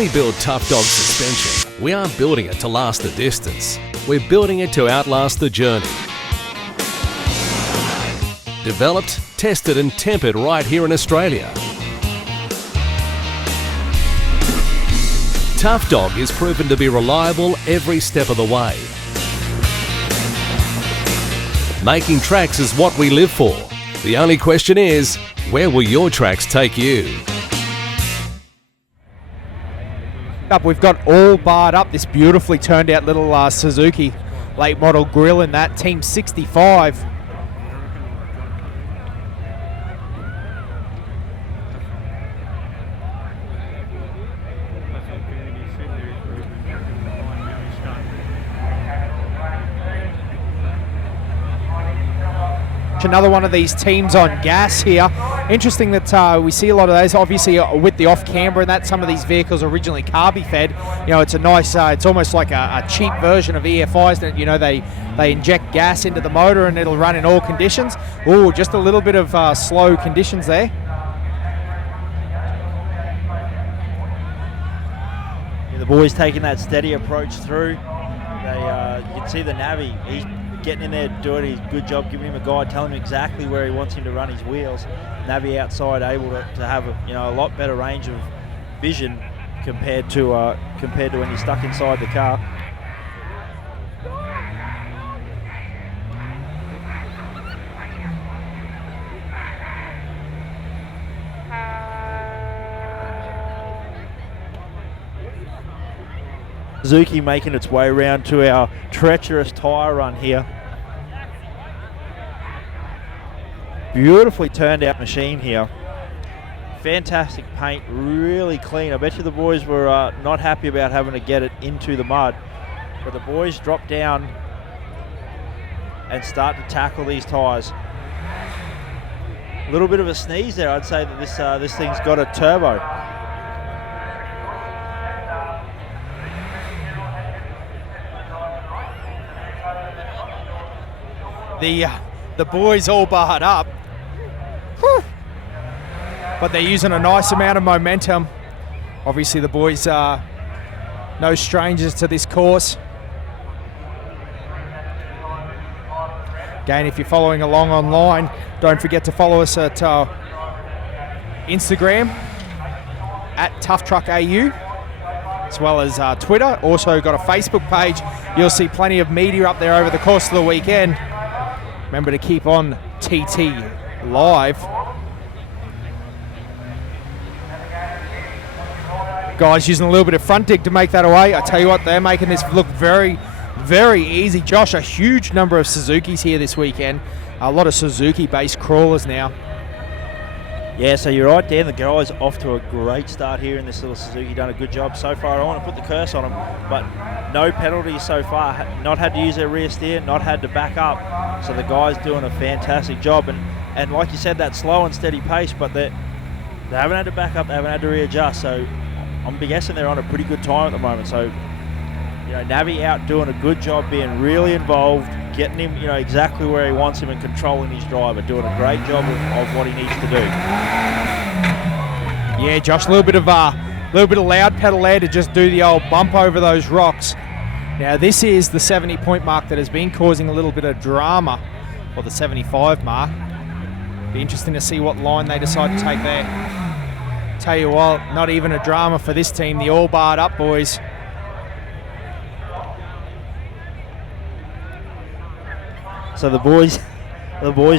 we build Tough Dog suspension, we aren't building it to last the distance. We're building it to outlast the journey. Developed, tested and tempered right here in Australia. Tough Dog is proven to be reliable every step of the way. Making tracks is what we live for. The only question is, where will your tracks take you? We've got all barred up this beautifully turned out little Suzuki late model grill in that Team 65. Another one of these teams on gas here. Interesting that we see a lot of those, obviously with the off-camber and that. Some of these vehicles originally carby fed. You know, it's a nice, it's almost like a cheap version of EFIs that, you know, they inject gas into the motor and it'll run in all conditions. Oh, just a little bit of slow conditions there. Yeah, the boys taking that steady approach through. They, you can see the Navi, he's getting in there, doing a good job, giving him a guide, telling him exactly where he wants him to run his wheels. Navi outside able to have a lot better range of vision compared to when he's stuck inside the car. Suzuki making its way around to our treacherous tyre run here. Beautifully turned out machine here. Fantastic paint, really clean. I bet you the boys were not happy about having to get it into the mud, but the boys drop down and start to tackle these tyres. A little bit of a sneeze there. I'd say that this thing's got a turbo. The boys all barred up. Whew. But they're using a nice amount of momentum. Obviously the boys are no strangers to this course. Again, if you're following along online, don't forget to follow us at Instagram at Tough Truck AU, as well as Twitter. Also got a Facebook page. You'll see plenty of media up there over the course of the weekend. Remember to keep on TT Live. Guys using a little bit of front dig to make that away. I tell you what, they're making this look very, very easy. Josh, a huge number of Suzukis here this weekend. A lot of Suzuki-based crawlers now. Yeah, so you're right, Dan. The guys off to a great start here in this little Suzuki. Done a good job so far. I don't want to put the curse on them, but no penalties so far. Not had to use their rear steer, not had to back up. So the guys doing a fantastic job. And like you said, that slow and steady pace, but they haven't had to back up, they haven't had to readjust. So I'm guessing they're on a pretty good time at the moment. So, you know, Navi out doing a good job, being really involved, getting him, you know, exactly where he wants him and controlling his driver, doing a great job of what he needs to do. Yeah, Josh, a little bit of loud pedal there to just do the old bump over those rocks. Now this is the 70 point mark that has been causing a little bit of drama, or the 75 mark. Be interesting to see what line they decide to take there. Tell you what, not even a drama for this team. The all barred up boys. So the boys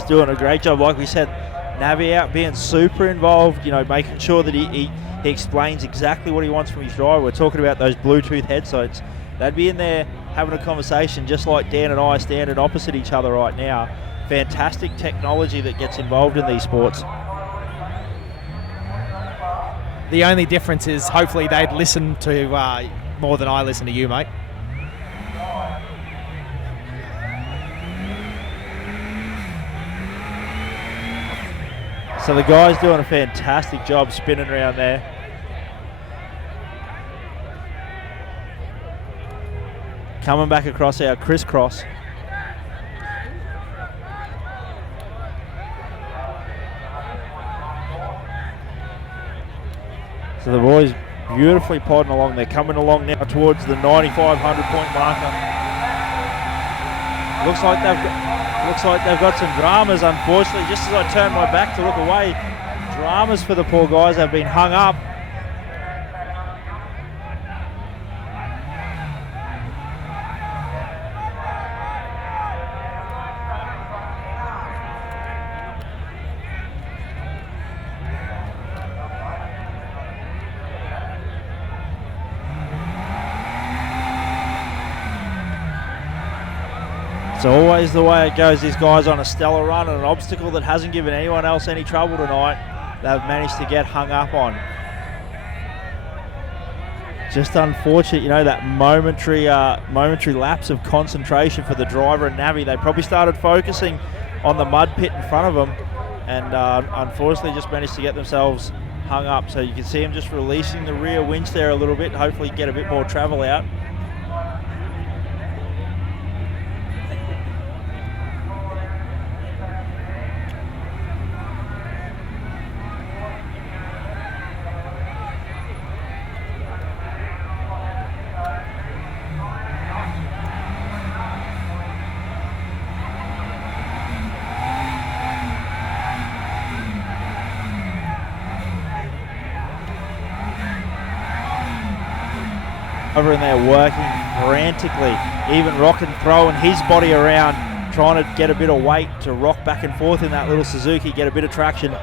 doing a great job. Like we said, Navi out being super involved, you know, making sure that he explains exactly what he wants from his driver. We're talking about those Bluetooth headsets. They'd be in there having a conversation just like Dan and I standing opposite each other right now. Fantastic technology that gets involved in these sports. The only difference is hopefully they'd listen to more than I listen to you, mate. So the guy's doing a fantastic job spinning around there. Coming back across our crisscross. So the boys beautifully plodding along. They're coming along now towards the 9,500 point marker. Looks like they've got some dramas, unfortunately. Just as I turn my back to look away, dramas for the poor guys have been hung up. It's always the way it goes. These guys on a stellar run and an obstacle that hasn't given anyone else any trouble tonight, they've managed to get hung up on. Just unfortunate, you know, that momentary lapse of concentration for the driver and Navi. They probably started focusing on the mud pit in front of them and unfortunately just managed to get themselves hung up. So you can see them just releasing the rear winch there a little bit, hopefully get a bit more travel out. Over and they're working frantically, even rocking, throwing his body around, trying to get a bit of weight to rock back and forth in that little Suzuki, get a bit of traction.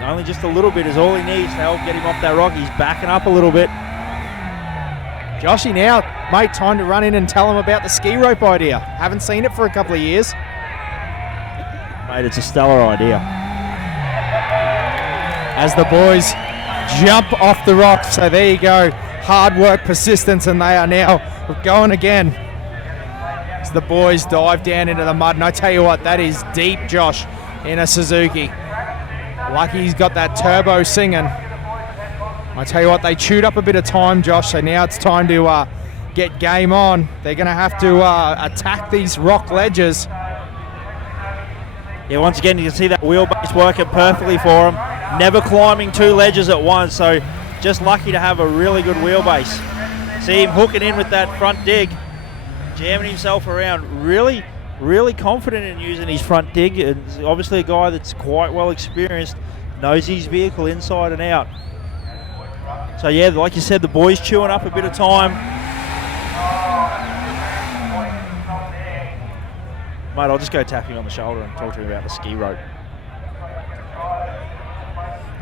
Only just a little bit is all he needs to help get him off that rock. He's backing up a little bit. Joshy now, mate, time to run in and tell him about the ski rope idea. Haven't seen it for a couple of years. Mate, it's a stellar idea. As the boys jump off the rock, so there you go. Hard work, persistence, and they are now going again. As the boys dive down into the mud, and I tell you what, that is deep, Josh, in a Suzuki. Lucky he's got that turbo singing. I tell you what, they chewed up a bit of time, Josh, so now it's time to get game on. They're going to have to attack these rock ledges. Yeah, once again, you can see that wheelbase working perfectly for him. Never climbing two ledges at once, so just lucky to have a really good wheelbase. See him hooking in with that front dig, jamming himself around. Really, really confident in using his front dig. It's obviously a guy that's quite well experienced, knows his vehicle inside and out. So yeah, like you said, the boys chewing up a bit of time. Mate, I'll just go tap him on the shoulder and talk to him about the ski rope.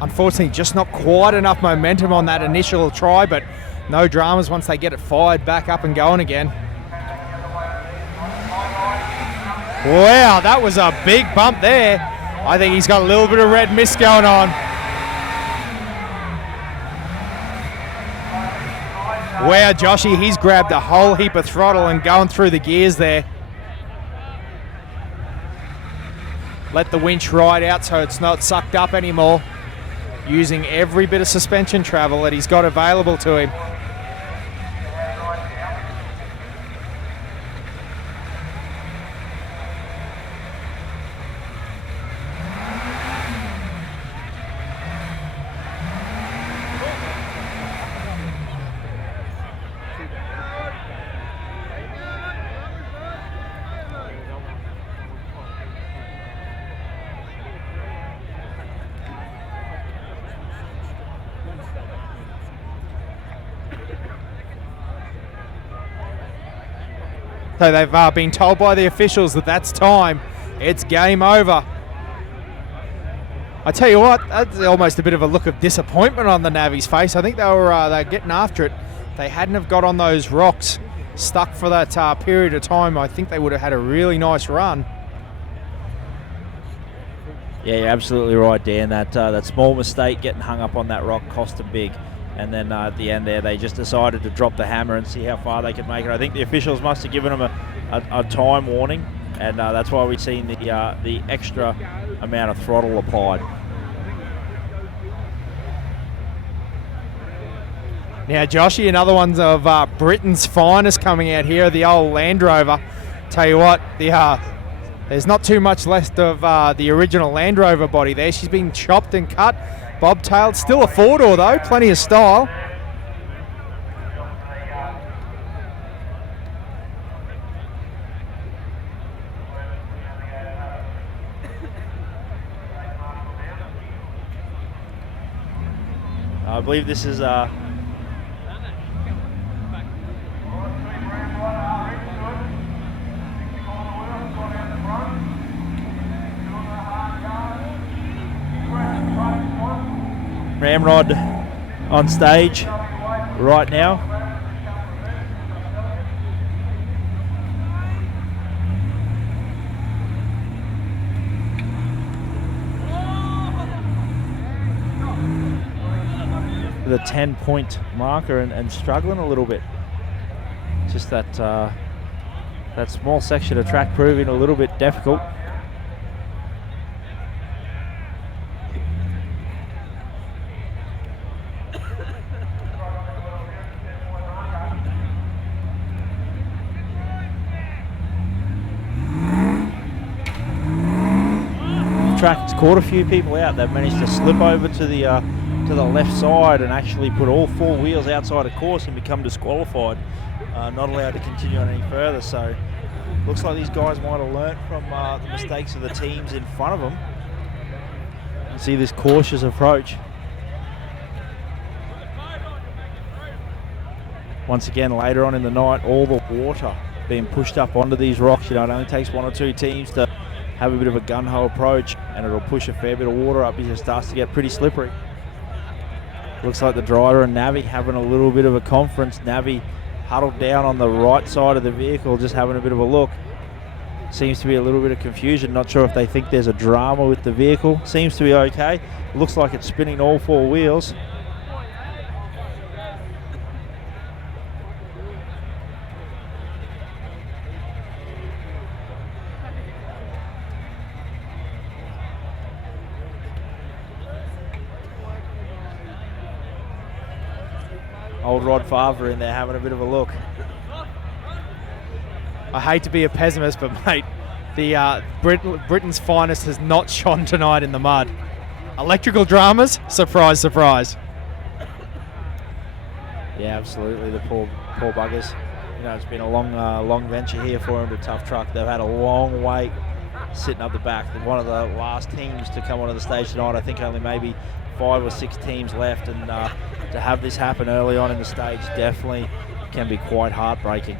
Unfortunately, just not quite enough momentum on that initial try, but no dramas once they get it fired back up and going again. Wow, that was a big bump there. I think he's got a little bit of red mist going on. Wow, Joshy, he's grabbed a whole heap of throttle and going through the gears there. Let the winch ride out so it's not sucked up anymore. Using every bit of suspension travel that he's got available to him. So they've been told by the officials that that's time. It's game over. I tell you what, that's almost a bit of a look of disappointment on the Navi's face. I think they're getting after it. If they hadn't have got on those rocks, stuck for that period of time, I think they would have had a really nice run. Yeah, you're absolutely right, Dan. That small mistake getting hung up on that rock cost them big. And then at the end there, they just decided to drop the hammer and see how far they could make it. I think the officials must have given them a time warning, and that's why we've seen the extra amount of throttle applied. Now, Joshy, another one of Britain's finest coming out here, the old Land Rover. Tell you what, there's not too much left of the original Land Rover body there. She's been chopped and cut, bobtailed. Still a four-door though, plenty of style. I believe this is Ramrod on stage right now. The 10-point marker and struggling a little bit. Just that that small section of track proving a little bit difficult. Track's caught a few people out. They've managed to slip over to the left side and actually put all 4 wheels outside of course and become disqualified, not allowed to continue on any further. So looks like these guys might have learnt from the mistakes of the teams in front of them. See this cautious approach. Once again, later on in the night, all the water being pushed up onto these rocks. You know, it only takes 1 or 2 teams to have a bit of a gun-ho approach, and it'll push a fair bit of water up as it starts to get pretty slippery. Looks like the driver and Navi having a little bit of a conference. Navi huddled down on the right side of the vehicle, just having a bit of a look. Seems to be a little bit of confusion. Not sure if they think there's a drama with the vehicle. Seems to be okay. Looks like it's spinning all 4 wheels. Old Rod Farver in there having a bit of a look. I hate to be a pessimist, but mate, the Britain's finest has not shone tonight in the mud. Electrical dramas, surprise, surprise. Yeah, absolutely. The poor buggers. You know, it's been a long venture here for them to Tough Truck. They've had a long wait sitting up the back. They're one of the last teams to come onto the stage tonight. I think only maybe 5 or 6 teams left, and to have this happen early on in the stage definitely can be quite heartbreaking.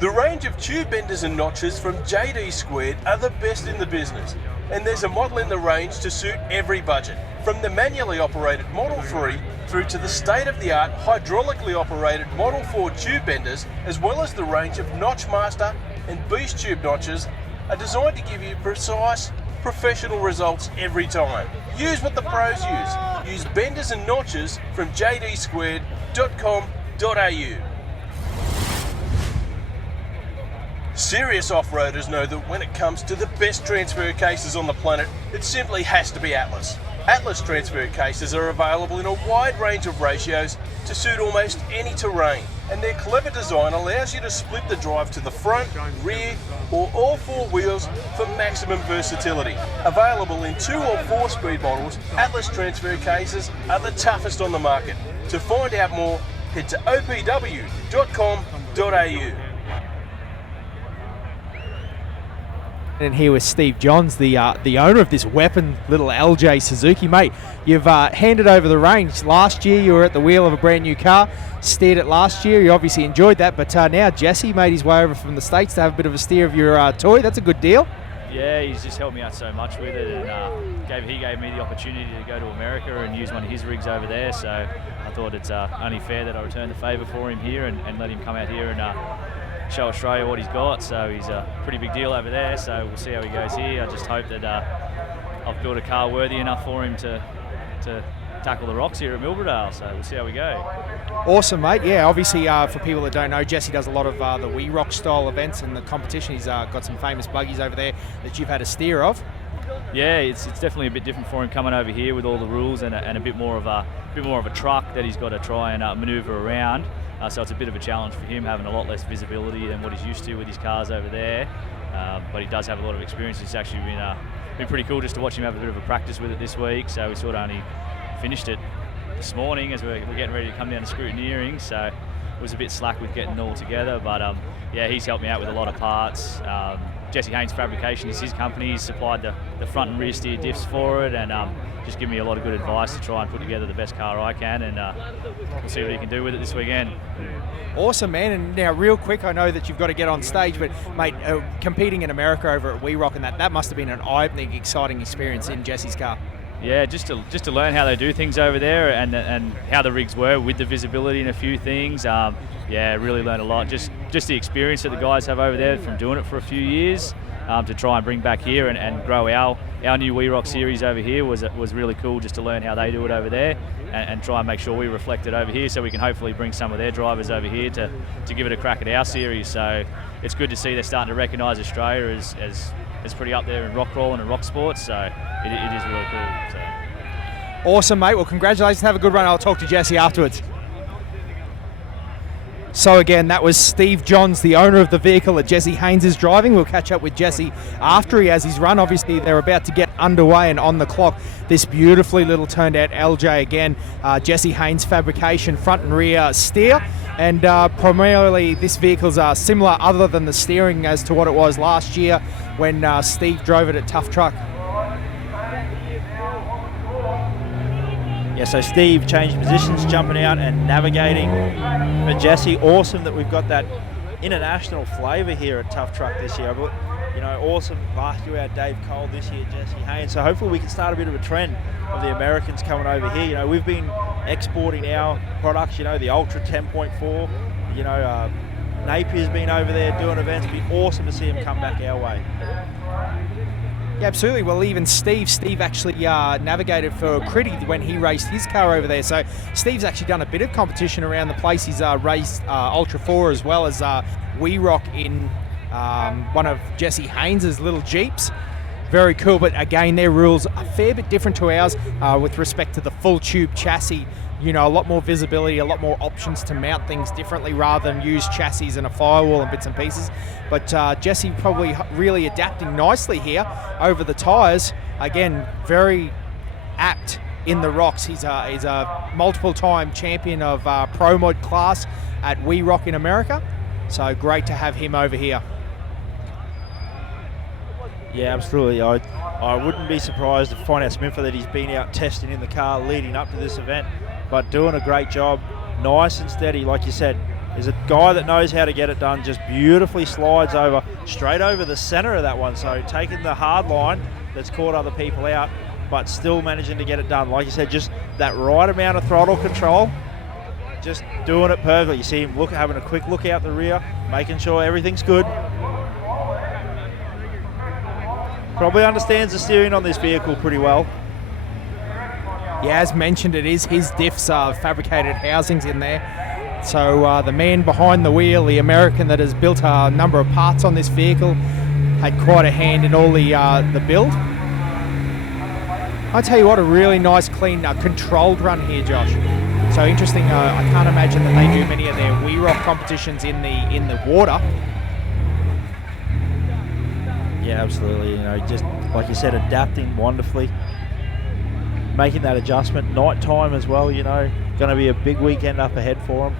The range of tube benders and notches from JD Squared are the best in the business, and there's a model in the range to suit every budget. From the manually operated Model 3 through to the state-of-the-art hydraulically operated Model 4 tube benders, as well as the range of Notchmaster and Beast tube notches, are designed to give you precise, professional results every time. Use what the pros use. Use benders and notches from jdsquared.com.au. Serious off-roaders know that when it comes to the best transfer cases on the planet, it simply has to be Atlas. Atlas transfer cases are available in a wide range of ratios to suit almost any terrain, and their clever design allows you to split the drive to the front, rear, or all 4 wheels for maximum versatility. Available in 2 or 4 speed models, Atlas transfer cases are the toughest on the market. To find out more, head to opw.com.au. And here with Steve Johns, the owner of this weapon little LJ Suzuki. Mate, you've handed over the reins. Last year you were at the wheel of a brand new car, steered it last year, you obviously enjoyed that, but now Jesse made his way over from the States to have a bit of a steer of your toy. That's a good deal. Yeah, he's just helped me out so much with it, and he gave me the opportunity to go to America and use one of his rigs over there, so I thought it's only fair that I return the favour for him here and let him come out here and show Australia what he's got. So he's a pretty big deal over there, so we'll see how he goes here. I just hope that I've built a car worthy enough for him to tackle the rocks here at Milberdale, so we'll see how we go. Awesome, mate. Yeah, obviously for people that don't know, Jesse does a lot of the Wee Rock style events and the competition. He's got some famous buggies over there that you've had a steer of. Yeah, it's definitely a bit different for him coming over here with all the rules and a bit more of a truck that he's got to try and manoeuvre around. so it's a bit of a challenge for him, having a lot less visibility than what he's used to with his cars over there. But he does have a lot of experience. It's actually been pretty cool just to watch him have a bit of a practice with it this week. So we sort of only finished it this morning as we're getting ready to come down to scrutineering. So it was a bit slack with getting it all together. But yeah, he's helped me out with a lot of parts. Jesse Haynes Fabrication is his company. He's supplied the front and rear steer diffs for it, and just give me a lot of good advice to try and put together the best car I can, and we'll see what he can do with it this weekend. Awesome, man. And now, real quick, I know that you've got to get on stage, but mate, competing in America over at We Rock and that must have been an eye-opening, exciting experience in Jesse's car. Yeah, just to learn how they do things over there and how the rigs were with the visibility and a few things. Yeah, really learned a lot. Just the experience that the guys have over there from doing it for a few years, to try and bring back here and grow our new We Rock series over here was really cool, just to learn how they do it over there and try and make sure we reflect it over here so we can hopefully bring some of their drivers over here to give it a crack at our series. So it's good to see they're starting to recognise Australia as pretty up there in rock crawling and rock sports. So it is really cool. So. Awesome, mate. Well, congratulations. Have a good run. I'll talk to Jesse afterwards. So again, that was Steve Johns, the owner of the vehicle that Jesse Haynes is driving. We'll catch up with Jesse after he has his run. Obviously, they're about to get underway and on the clock. This beautifully little turned out LJ again, Jesse Haynes Fabrication front and rear steer. And primarily this vehicle's similar other than the steering as to what it was last year when Steve drove it at Tough Truck. Yeah, so Steve changed positions, jumping out and navigating for Jesse. Awesome that we've got that international flavour here at Tough Truck this year. But, you know, awesome. Last year we had Dave Cole, this year Jesse Haynes. So hopefully we can start a bit of a trend of the Americans coming over here. You know, we've been exporting our products, you know, the Ultra 10.4, you know, Napier's been over there doing events. It'd be awesome to see him come back our way. Yeah, absolutely. Well, even Steve actually navigated for Critty when he raced his car over there. So Steve's actually done a bit of competition around the place. He's raced Ultra 4 as well as We Rock in one of Jesse Haynes' little Jeeps. Very cool, but again, their rules are a fair bit different to ours with respect to the full tube chassis. You know, a lot more visibility, a lot more options to mount things differently rather than use chassis and a firewall and bits and pieces. But Jesse probably really adapting nicely here over the tyres. Again, very apt in the rocks. He's a multiple-time champion of Pro Mod class at We Rock in America. So great to have him over here. Yeah, absolutely. I wouldn't be surprised to find out some info that he's been out testing in the car leading up to this event, but doing a great job, nice and steady. Like you said, is a guy that knows how to get it done, just beautifully slides over, straight over the center of that one. So taking the hard line that's caught other people out, but still managing to get it done. Like you said, just that right amount of throttle control, just doing it perfectly. You see him having a quick look out the rear, making sure everything's good. Probably understands the steering on this vehicle pretty well. Yeah, as mentioned, it is his diffs, fabricated housings in there. So the man behind the wheel, the American that has built a number of parts on this vehicle, had quite a hand in all the build. I tell you what, a really nice, clean, controlled run here, Josh. So interesting. I can't imagine that they do many of their We Rock competitions in the water. Yeah, absolutely. You know, just like you said, adapting wonderfully, making that adjustment. Night time as well. You know, going to be a big weekend up ahead for him.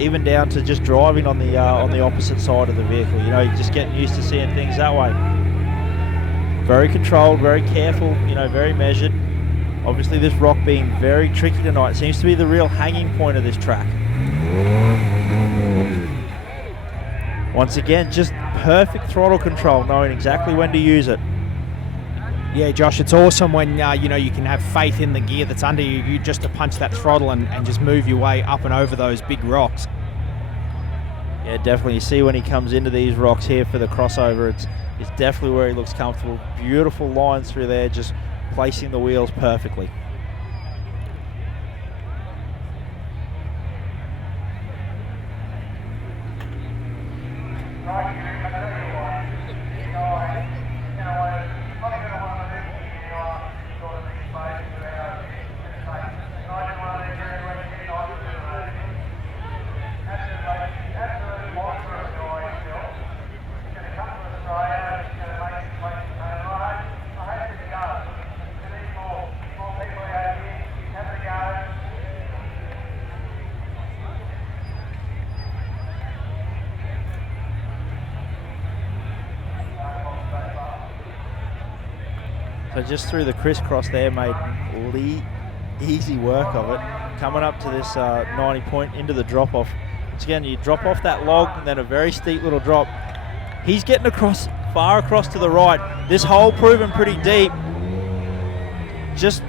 Even down to just driving on the opposite side of the vehicle. You know, just getting used to seeing things that way. Very controlled, very careful. You know, very measured. Obviously, this rock being very tricky tonight seems to be the real hanging point of this track. Once again, just perfect throttle control, knowing exactly when to use it. Yeah, Josh, it's awesome when you know, you can have faith in the gear that's under you just to punch that throttle and just move your way up and over those big rocks. Yeah, definitely. You see when he comes into these rocks here for the crossover, it's definitely where he looks comfortable. Beautiful lines through there, just placing the wheels perfectly. So just through the crisscross there, made easy work of it. Coming up to this 90 point into the drop off. Once again, you drop off that log and then a very steep little drop. He's getting across, far across to the right. This hole proven pretty deep. Just,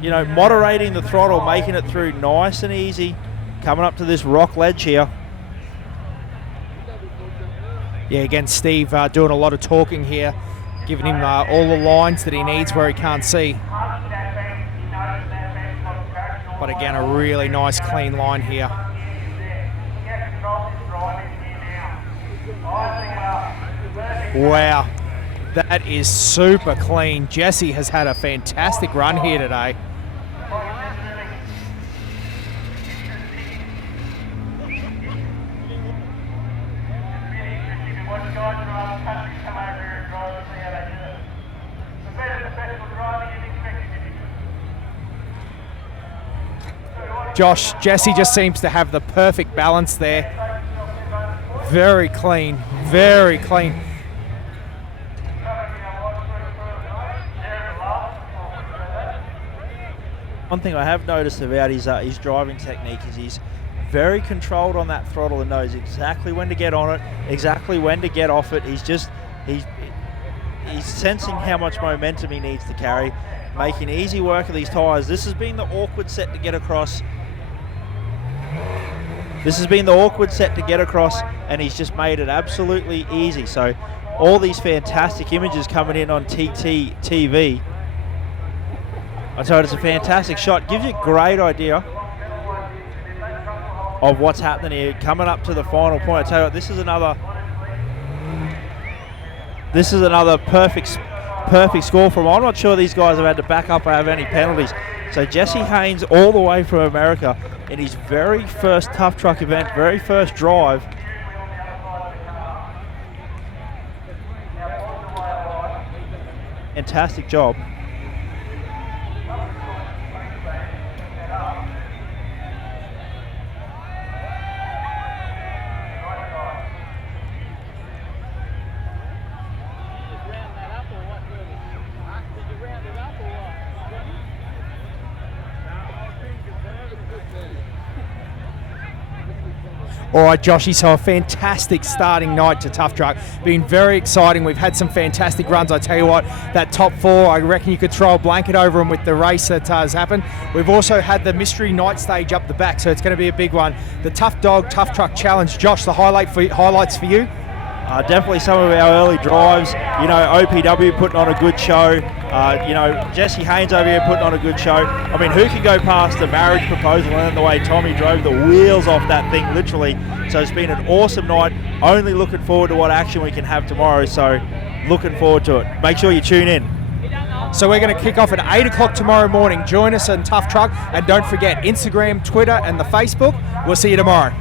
you know, moderating the throttle, making it through nice and easy. Coming up to this rock ledge here. Yeah, again, Steve doing a lot of talking here, giving him all the lines that he needs where he can't see. But again, a really nice clean line here. Wow, that is super clean. Jesse has had a fantastic run here today. Josh, Jesse just seems to have the perfect balance there. Very clean, very clean. One thing I have noticed about his driving technique is he's very controlled on that throttle and knows exactly when to get on it, exactly when to get off it. He's sensing how much momentum he needs to carry, making easy work of these tyres. This has been the awkward set to get across. And he's just made it absolutely easy. So all these fantastic images coming in on TTTV. I tell you, it's a fantastic shot. Gives you a great idea of what's happening here. Coming up to the final point. I tell you what, this is another perfect score from. I'm not sure these guys have had to back up or have any penalties. So Jesse Haynes, all the way from America, in his very first Tough Truck event, very first drive. Fantastic job. All right, Joshy, so a fantastic starting night to Tough Truck. Been very exciting. We've had some fantastic runs. I tell you what, that top four, I reckon you could throw a blanket over them with the race that has happened. We've also had the mystery night stage up the back, so it's going to be a big one. The Tough Dog Tuff Truck Challenge. Josh, the highlights for you? Definitely some of our early drives. You know, OPW putting on a good show. You know, Jesse Haynes over here putting on a good show. I mean, who could go past the marriage proposal and the way Tommy drove the wheels off that thing, literally. So it's been an awesome night. Only looking forward to what action we can have tomorrow. So looking forward to it. Make sure you tune in. So we're going to kick off at 8 o'clock tomorrow morning. Join us on Tough Truck. And don't forget, Instagram, Twitter, and the Facebook. We'll see you tomorrow.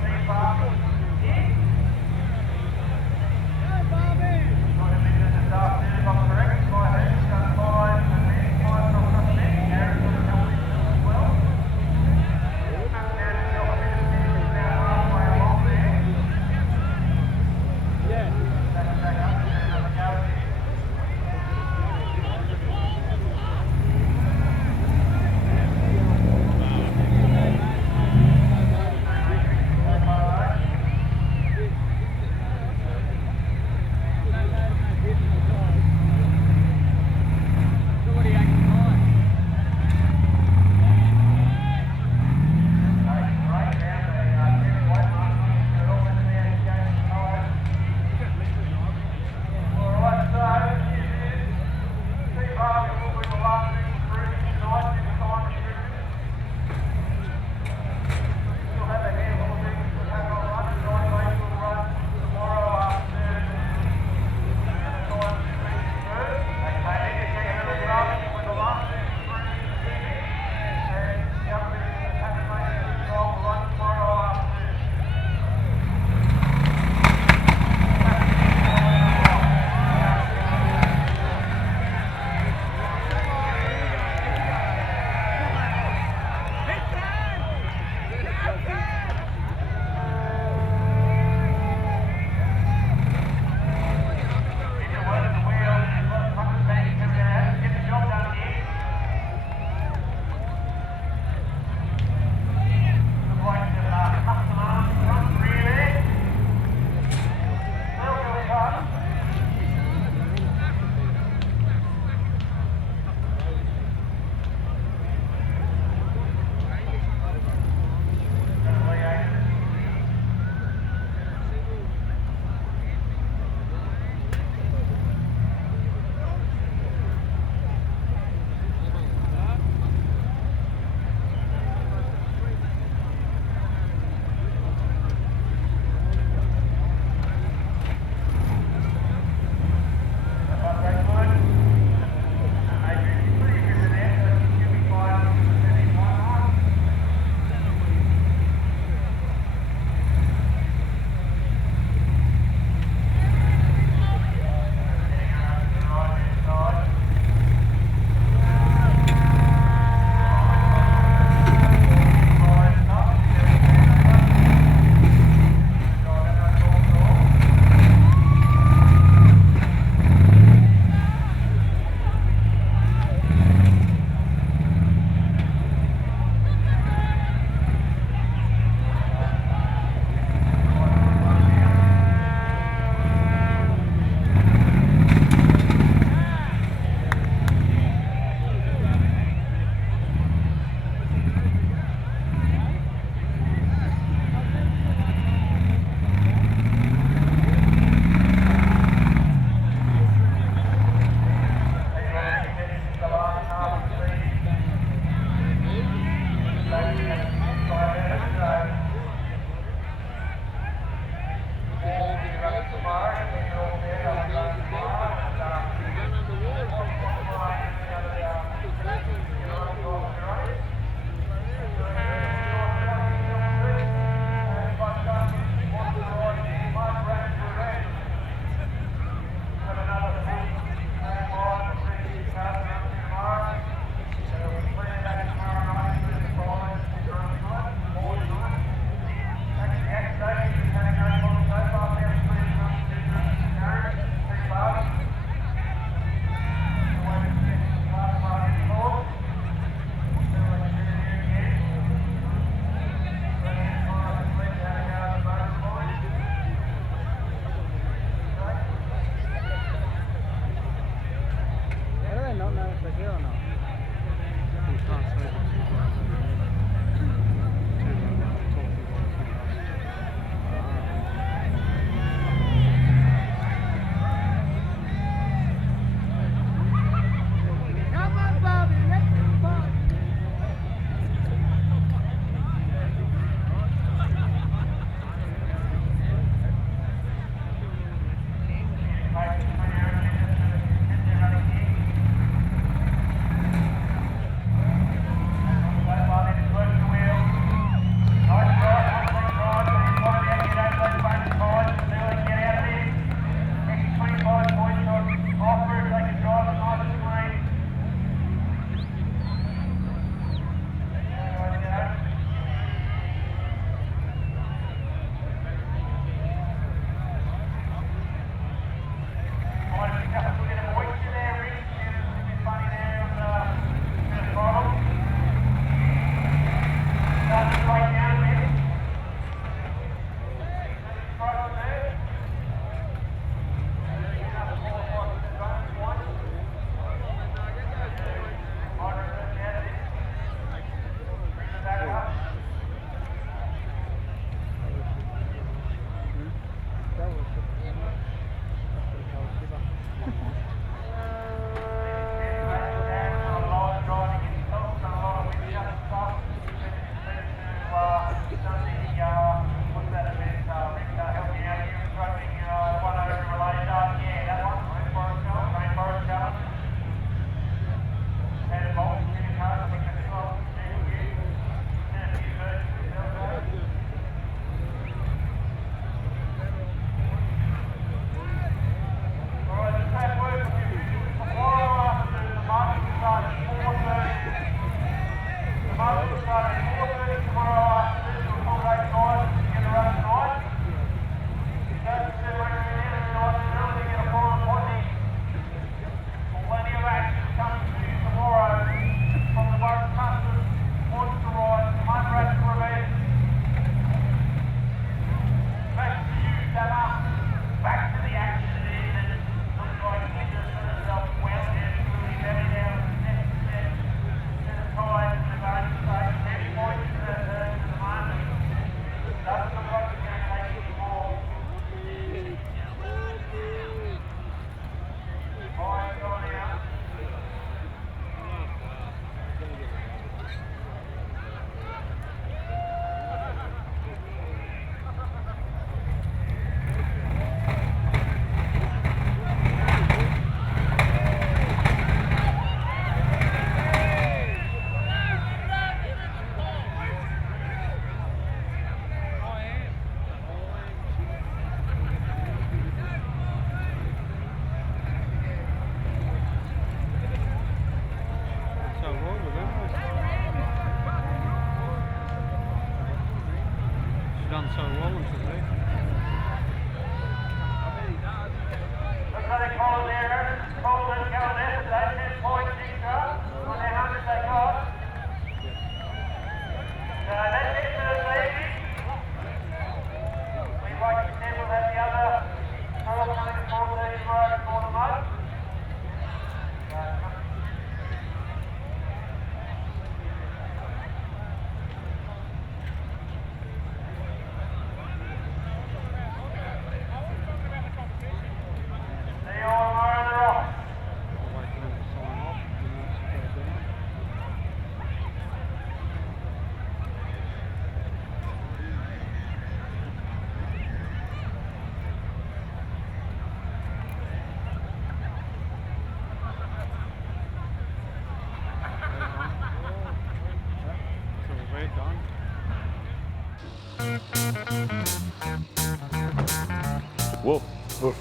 Whoa. Woof.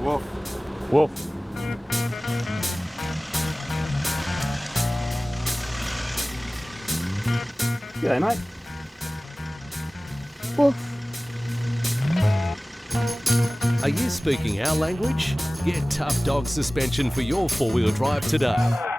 Woof. Woof. G'day, mate. Woof. Are you speaking our language? Get Tough Dog suspension for your four-wheel drive today.